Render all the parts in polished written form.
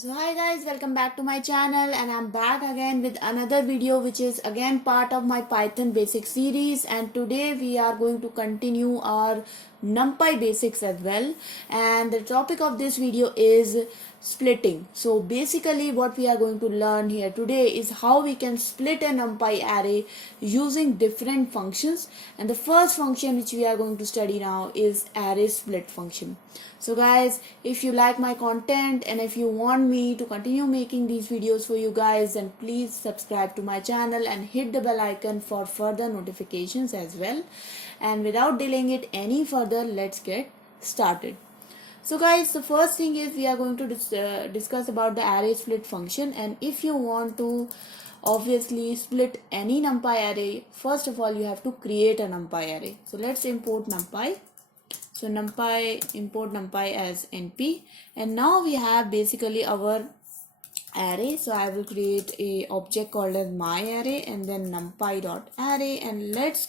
So hi guys, welcome back to my channel, and I'm back again with another video which is again part of my Python basic series, and today we are going to continue our Numpy basics as well. And the topic of this video is splitting. So basically what we are going to learn here today is how we can split a Numpy array using different functions, and the first function which we are going to study now is array split function. So guys, if you like my content and if you want me to continue making these videos for you guys, then please subscribe to my channel and hit the bell icon for further notifications as well. And without delaying it any further, let's get started. So guys, the first thing is we are going to discuss about the array split function. And if you want to obviously split any numpy array, first of all you have to create a numpy array. So let's import numpy. So import numpy as np, and now we have basically our array. So I will create a object called as my array and then numpy dot array, and let's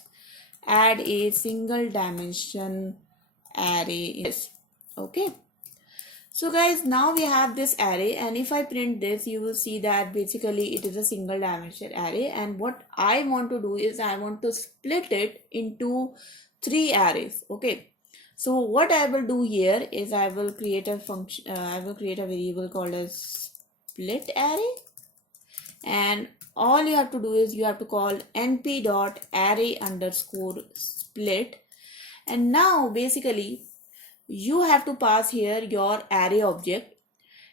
add a single dimension array in this. Okay, so guys, now we have this array, and if I print this, you will see that basically it is a single dimension array. And what I want to do is I want to split it into 3 arrays. Okay, so what I will do here is I will create a function. I will create a variable called as split array, and all you have to do is you have to call np dot array underscore split. And now basically you have to pass here your array object,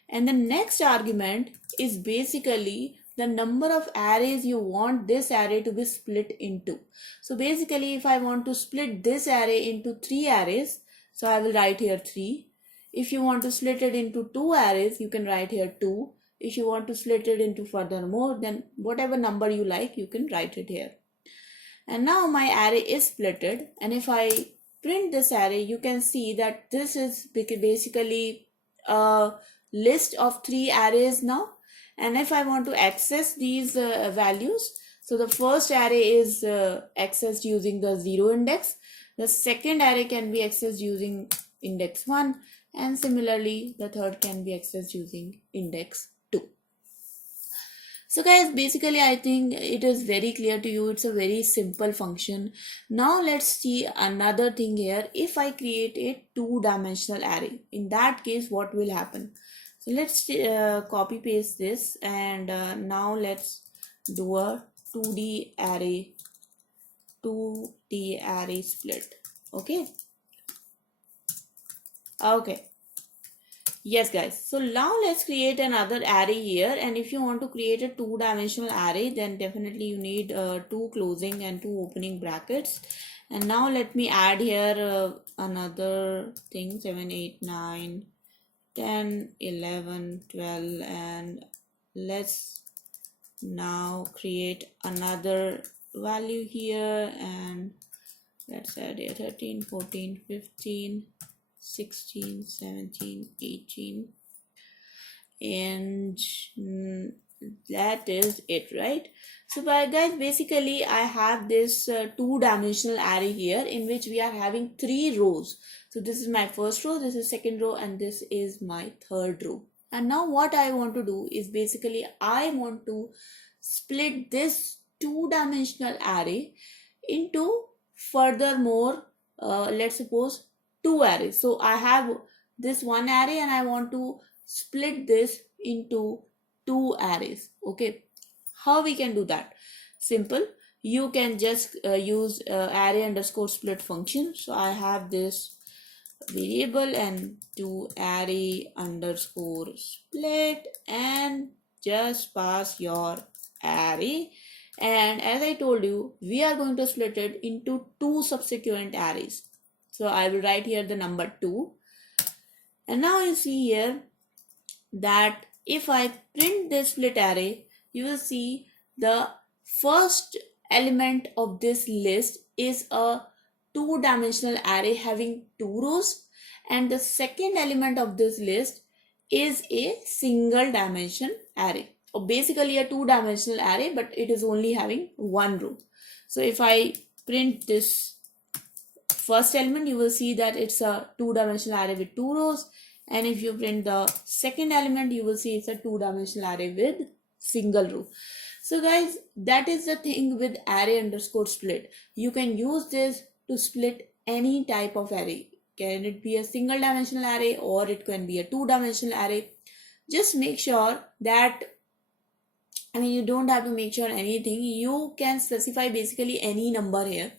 and the next argument is basically the number of arrays you want this array to be split into. So basically if I want to split this array into 3 arrays, so I will write here 3. If you want to split it into 2 arrays, you can write here 2. If you want to split it into furthermore, then whatever number you like, you can write it here. And now my array is splitted, and if I print this array, you can see that this is basically a list of 3 arrays now. And if I want to access these values, so the first array is accessed using the 0 index. The second array can be accessed using index 1, and similarly the third can be accessed using index 2. So guys, basically I think it is very clear to you. It's a very simple function. Now let's see another thing here. If I create a 2-dimensional array, in that case what will happen? So let's copy paste this, and now let's do a 2D array split. Okay, yes guys, so now let's create another array here. And if you want to create a 2-dimensional array, then definitely you need 2 closing and 2 opening brackets. And now let me add here another thing, 7 8 9 10 11 12, and let's now create another value here, and let's add here 13 14 15 16 17 18, and that is it, right? So guys, basically I have this 2-dimensional array here in which we are having 3 rows. So this is my first row, this is second row, and this is my third row. And now what I want to do is basically I want to split this 2-dimensional array into furthermore let's suppose 2 arrays. So I have this one array and I want to split this into 2 arrays. Okay, how we can do that? Simple, you can just use array underscore split function. So I have this variable and do array underscore split, and just pass your array. And as I told you, we are going to split it into 2 subsequent arrays. So I will write here the number 2. And now you see here that if I print this split array, you will see the first element of this list is a 2-dimensional array having 2 rows, and the second element of this list is a single dimension array, or basically a 2-dimensional array, but it is only having 1 row. So if I print this first element, you will see that it's a 2-dimensional array with 2 rows. and if you print the second element, you will see it's a two-dimensional array with single row. So guys, that is the thing with array underscore split. You can use this to split any type of array. Can it be a single dimensional array or it can be a two-dimensional array? Just make sure that, you don't have to make sure anything. You can specify basically any number here.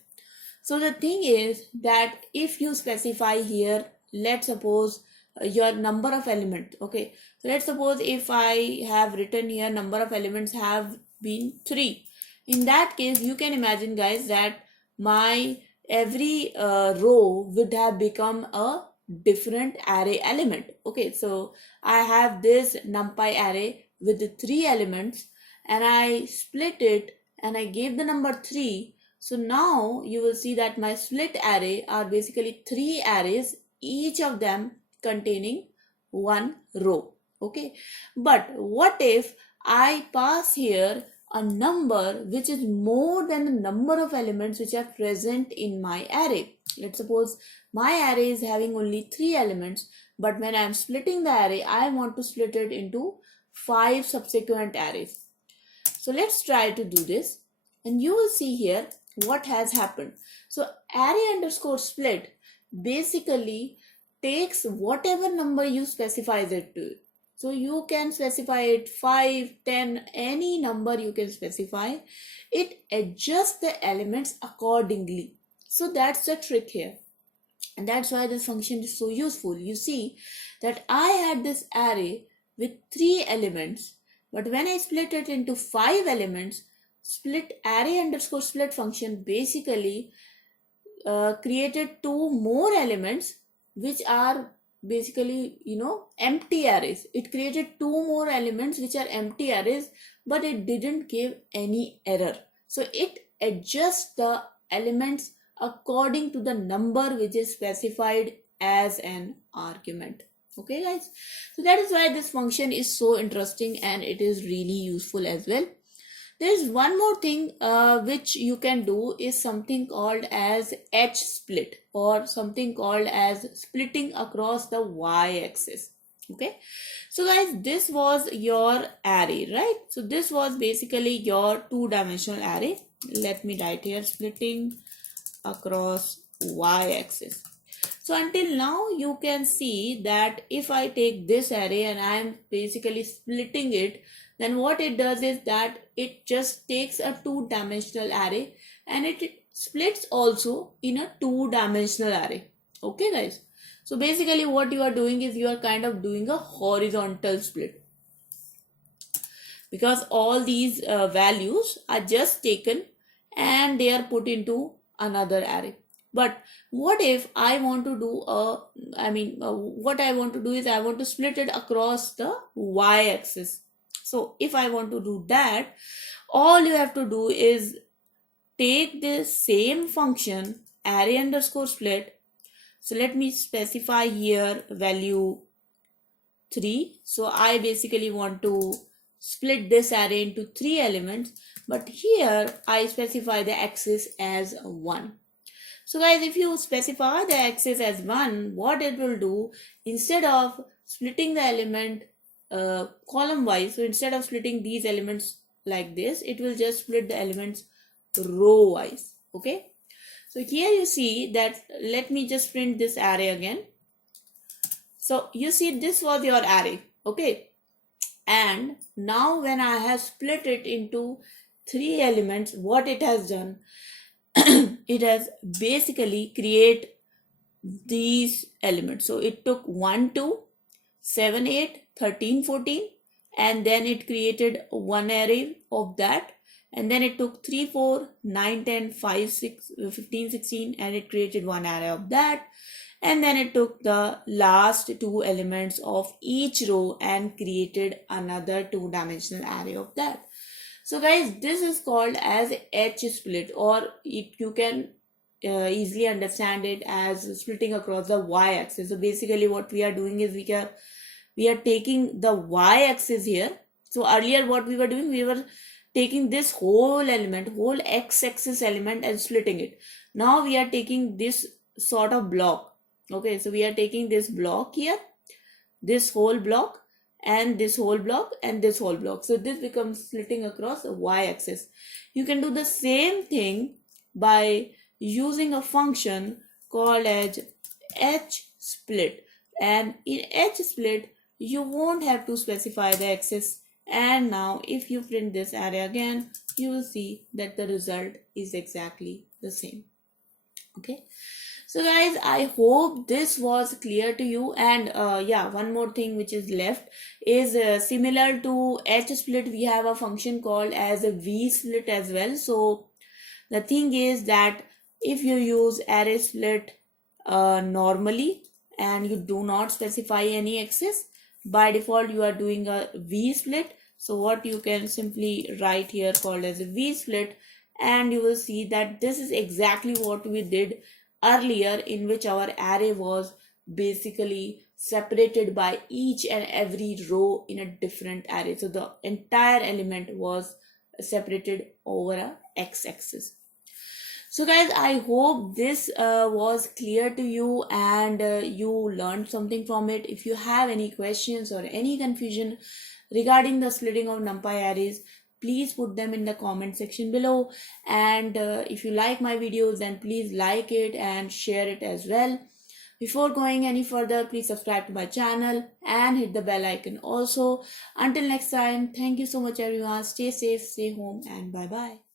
So the thing is that if you specify here, let's suppose your number of elements. Okay, so let's suppose if I have written here number of elements have been 3. In that case, you can imagine guys that my every row would have become a different array element. Okay, so I have this numpy array with the 3 elements and I split it and I gave the number 3. So now you will see that my split array are basically 3 arrays, each of them containing 1 row. Okay, but what if I pass here a number which is more than the number of elements which are present in my array? Let's suppose my array is having only 3 elements, but when I am splitting the array, I want to split it into 5 subsequent arrays. So let's try to do this, and you will see here what has happened. So array underscore split basically takes whatever number you specifies it to. So you can specify it 5, 10, any number you can specify. It adjusts the elements accordingly. So that's the trick here. And that's why this function is so useful. You see that I had this array with 3 elements, but when I split it into 5 elements, split array underscore split function basically created 2 more elements which are basically empty arrays. It created 2 more elements which are empty arrays, but it didn't give any error. So it adjusts the elements according to the number which is specified as an argument. Okay guys, so that is why this function is so interesting and it is really useful as well. There is one more thing which you can do, is something called as Hsplit, or something called as splitting across the y-axis. Okay, so guys, this was your array, right? So this was basically your two-dimensional array. Let me write here splitting across y-axis. So until now you can see that if I take this array and I am basically splitting it, then what it does is that it just takes a two-dimensional array and it splits also in a two-dimensional array. Okay guys, so basically what you are doing is you are kind of doing a horizontal split, because all these values are just taken and they are put into another array. But what if I want to do what I want to do is I want to split it across the y-axis. So if I want to do that, all you have to do is take this same function array underscore split. So let me specify here value 3. So I basically want to split this array into 3 elements, but here I specify the axis as 1. So guys, if you specify the axis as 1, what it will do, instead of splitting the element column wise, so instead of splitting these elements like this, it will just split the elements row wise. Okay, so here you see that, let me just print this array again. So you see this was your array. Okay, and now when I have split it into 3 elements, what it has done, it has basically create these elements. So it took 1, 2, 7, 8, 13, 14, and then it created one array of that, and then it took 3, 4, 9, 10, 5, 6, 15, 16, and it created one array of that, and then it took the last 2 elements of each row and created another two-dimensional array of that. So guys, this is called as Hsplit, or you can easily understand it as splitting across the y-axis. So basically what we are doing is we are taking the y-axis here. So earlier what we were doing, we were taking this whole element, whole x-axis element, and splitting it. Now we are taking this sort of block. Okay, so we are taking this block here, this whole block and this whole block and this whole block. So this becomes splitting across a y-axis. You can do the same thing by using a function called as Hsplit. And in Hsplit, you won't have to specify the axis. And now if you print this array again, you will see that the result is exactly the same. Okay. So guys, I hope this was clear to you. And yeah, one more thing which is left is similar to Hsplit, we have a function called as a Vsplit as well. So the thing is that if you use array split normally and you do not specify any axis, by default you are doing a Vsplit. So what you can simply write here called as a Vsplit, and you will see that this is exactly what we did earlier, in which our array was basically separated by each and every row in a different array. So the entire element was separated over a x-axis. So guys, I hope this was clear to you and you learned something from it. If you have any questions or any confusion regarding the splitting of NumPy arrays, please put them in the comment section below. And if you like my videos, then please like it and share it as well. Before going any further, please subscribe to my channel and hit the bell icon also. Until next time, thank you so much everyone. Stay safe, stay home, and bye bye.